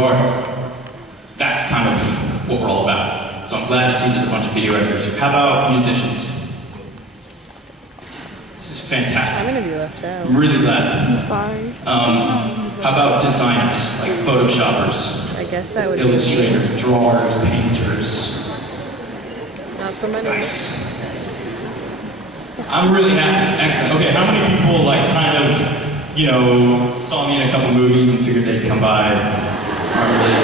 art. That's kind of what we're all about. So I'm glad to see there's a bunch of video editors here. How about musicians? This is fantastic. I'm gonna be left out. I'm really glad. I'm sorry. How about designers, like photoshoppers, I guess that would illustrators, drawers, painters? Not so many. Nice. I'm really happy. Excellent. Okay, how many people like kind of, you know, saw me in a couple movies and figured they'd come by? Aren't really.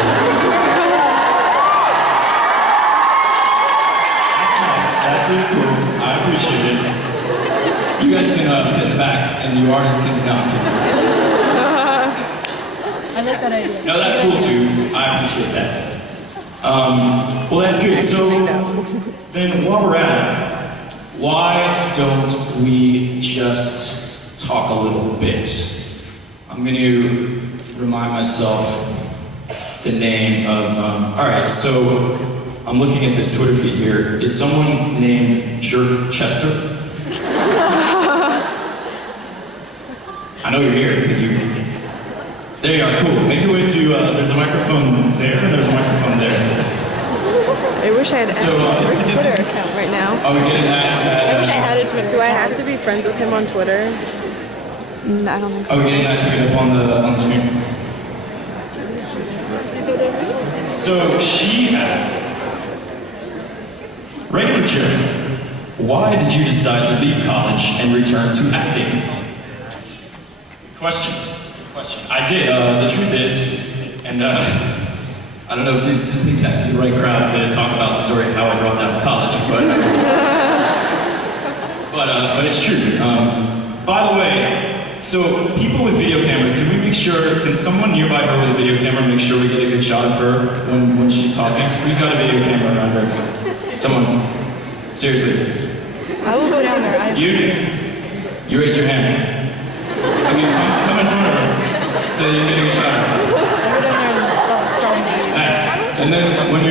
That's nice. That's really cool. I appreciate it. You guys can sit in the back, and you artists can I like that idea. No, that's cool too. I appreciate that. Well, that's good. So then, while we're at it, why don't we just talk a little bit? I'm going to remind myself the name of. All right, so I'm looking at this Twitter feed here. Is someone named Jerk Chester? I know you're here because you. There you are. Cool. Make your way to. There's a microphone there, and there's a microphone there. I wish I had a Twitter account right now. Oh, we're getting that. I wish I had a Twitter. Do I have to be friends with him on Twitter? I don't think so. Oh, we're getting that to up on the screen. So she asked, regular chair, why did you decide to leave college and return to acting? Question. I did. The truth is, and I don't know if this is exactly the right crowd to talk about the story of how I dropped out of college, but it's true. By the way, so people with video cameras, can someone nearby her with a video camera make sure we get a good shot of her when she's talking? Who's got a video camera around her? Someone. Seriously. I will go down there. You do. You raised your hand. Okay, come in front of her so you're getting a shot of her. Nice. And then when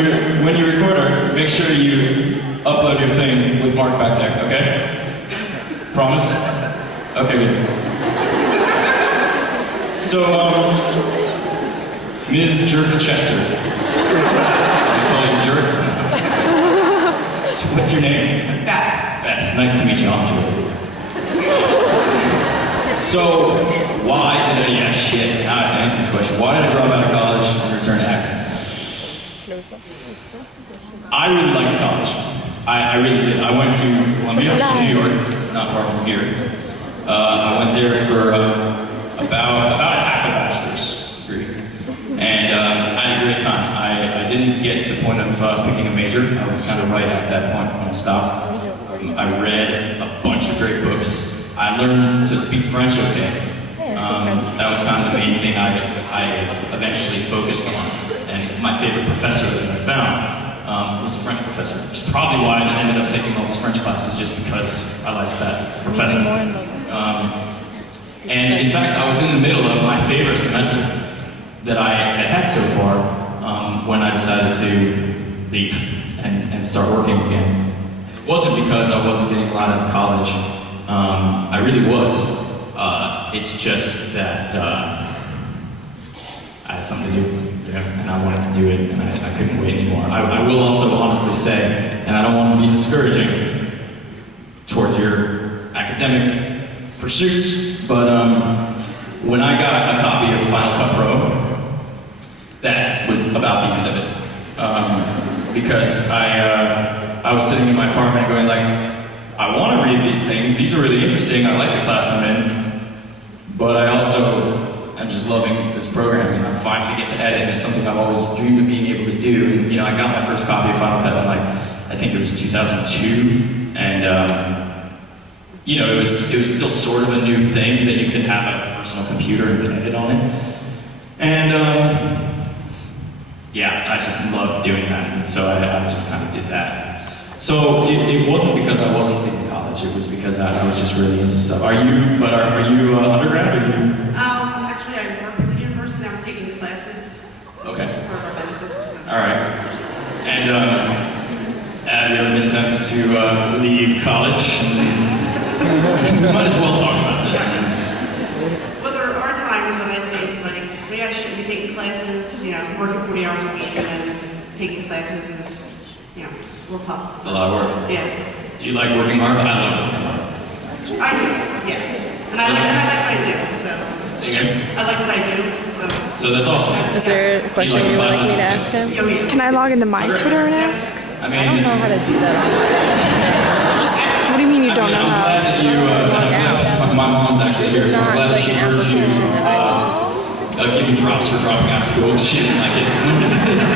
you record her, make sure you upload your thing with Mark back there, okay? Promise? Okay, good. So, Ms. Jerk Chester. I call you Jerk. What's your name? Beth. Beth. Nice to meet you. I'm Julie. So, why did I, now I have to answer this question. Why did I drop out of college and return to acting? I really liked college. I really did. I went to Columbia, New York, not far from here. I went there for about a half a bachelor's degree. And I had a great time. I didn't get to the point of picking a major. I was kind of right at that point when I stopped. I read a bunch of great books. I learned to speak French okay. That was kind of the main thing I eventually focused on. And my favorite professor that I found was a French professor, which is probably why I ended up taking all these French classes, just because I liked that professor. And in fact, I was in the middle of my favorite semester that I had so far when I decided to leave and start working again. It wasn't because I wasn't getting a lot out of college. I really was. It's just that I had something to do, and I wanted to do it, and I couldn't wait anymore. I will also honestly say, and I don't want to be discouraging towards your academic pursuits, but when I got a copy of Final Cut Pro, that was about the end of it. Because I was sitting in my apartment going like, I want to read these things, these are really interesting, I like the class I'm in, but I also am just loving this program, and I finally get to edit, and it's something I've always dreamed of being able to do. And, I got my first copy of Final Cut in I think it was 2002, and it was still sort of a new thing that you could have a personal computer and edit on it. And I just loved doing that, and so I just kind of did that. So it wasn't because I wasn't thinking college, it was because I was just really into stuff. Are you undergrad, or are you? Actually, I work at the university and I'm taking classes. Okay. For our benefits. All right. And have you ever been tempted to leave college? We might as well talk about this. Well, there are times when I think, like, maybe I shouldn't be taking classes, working 40 hours a week and then taking classes is, a little tough. It's a lot of work. Yeah, Do you like working hard? I love working hard. I do, yeah. And I like what I do, so. Say again? I like what I do, so. So that's awesome. Is there a question you would like me to ask him? Can I log into my Twitter and ask? I I don't mean, know how to do that on What do you mean you don't know I'm how? glad that you, my mom's actually here, This is so I'm not glad that like she an heard you application that I give you props for dropping out of school. She didn't like it.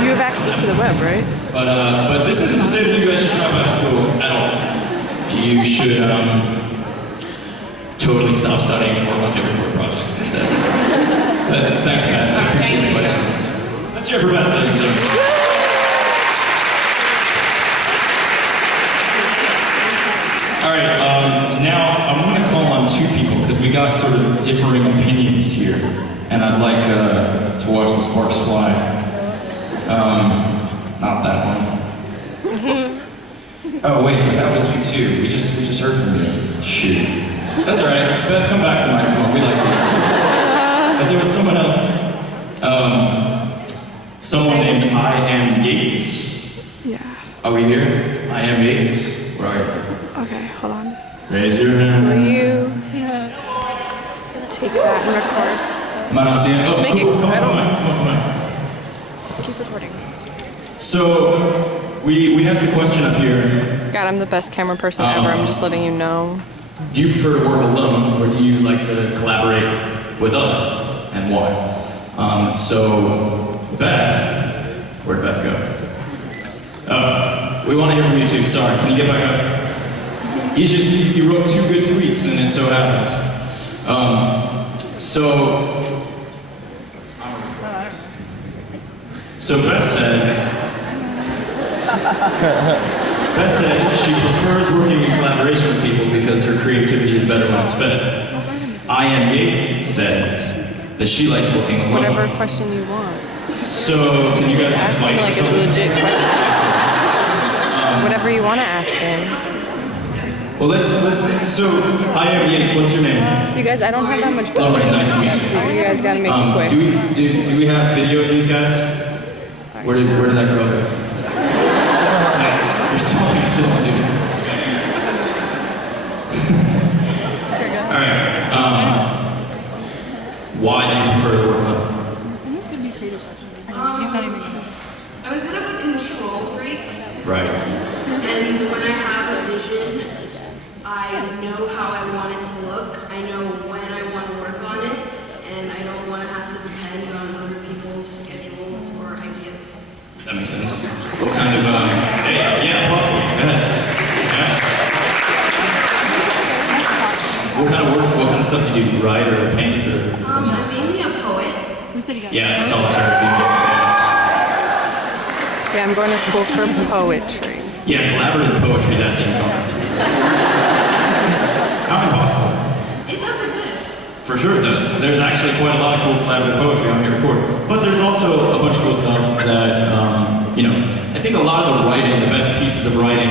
You have access to the web, right? But this isn't to say that you guys should drop out of school at all. You should totally stop studying and work on hit record projects instead. Thanks, Beth. I appreciate the question. Let's hear it for Beth, ladies and gentlemen. All right, now I'm going to call on two people because we got sort of differing opinions here, and I'd like to watch the sparks fly. Not that one. Oh wait, but that was you too. We just heard from you. Shoot. That's all right. Beth, come back to the microphone. We like to. But there was someone else. Someone named I Am Yates. Yeah. Are we here? I Am Yates. Where are you? Okay, hold on. Raise your hand. Will you take that and record? Am I not seeing it? Just make it- Come on I to the don't- mic. Come on to the mic. Just keep recording. So, we asked a question up here. God, I'm the best camera person ever. I'm just letting you know. Do you prefer to work alone, or do you like to collaborate with others, and why? So, Beth, where'd Beth go? We want to hear from you too. Sorry, can you get back up? You wrote two good tweets, and it so happens. So Beth said she prefers working in collaboration with people because her creativity is better when it's fed. I Am Yates said that she likes working alone. Whatever question you want. So, can you guys Ask him fight like or it's a something? legit question. Whatever you want to ask him. Well, let's. So, I Am Yates. What's your name? You guys, I don't have that much All right, nice to meet you. So you guys gotta make it quick. Do we have video of these guys? Where did that girl go? Nice. You're still doing it. All right. Why do you prefer to work alone? He's not even gonna. I'm a bit of a control freak, Right. and when I have a vision, I know how I want it to look, I know when I want to work on it, and I don't want to have to depend on other people's schedules or ideas. That makes sense. What kind of hey, yeah, Puff, go ahead. Yeah. What kind of work? What kind of stuff do you do? Write or paint or? I'm mainly a poet. We said he got. Yeah, it's a solitary field. Yeah, I'm going to school for poetry. Yeah, collaborative poetry. That seems hard. Not impossible. It does exist. For sure it does. There's actually quite a lot of cool collaborative poetry on here recorded. But there's also a bunch of cool stuff that, I think a lot of the writing, the best pieces of writing,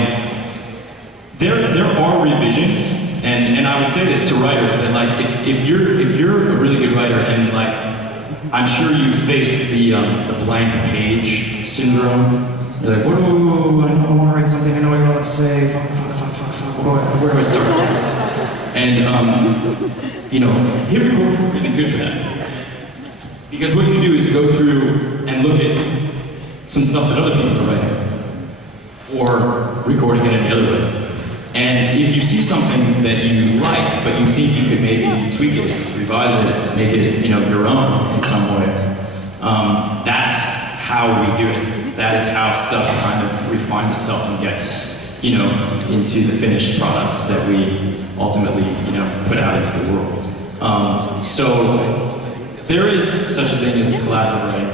there are revisions, and I would say this to writers, that like, if you're a really good writer, and like, I'm sure you faced the blank page syndrome. You're like, whoa, I know I want to write something, I know what I want to say, fuck, where do I start? And, hit record is really good for that. Because what you can do is go through and look at some stuff that other people are writing, or recording it any other way. And if you see something that you like, but you think you could maybe tweak it, revise it, make it, your own in some way, that's how we do it. That is how stuff kind of refines itself and gets, into the finished products that we ultimately, put out into the world. So there is such a thing as collaborating.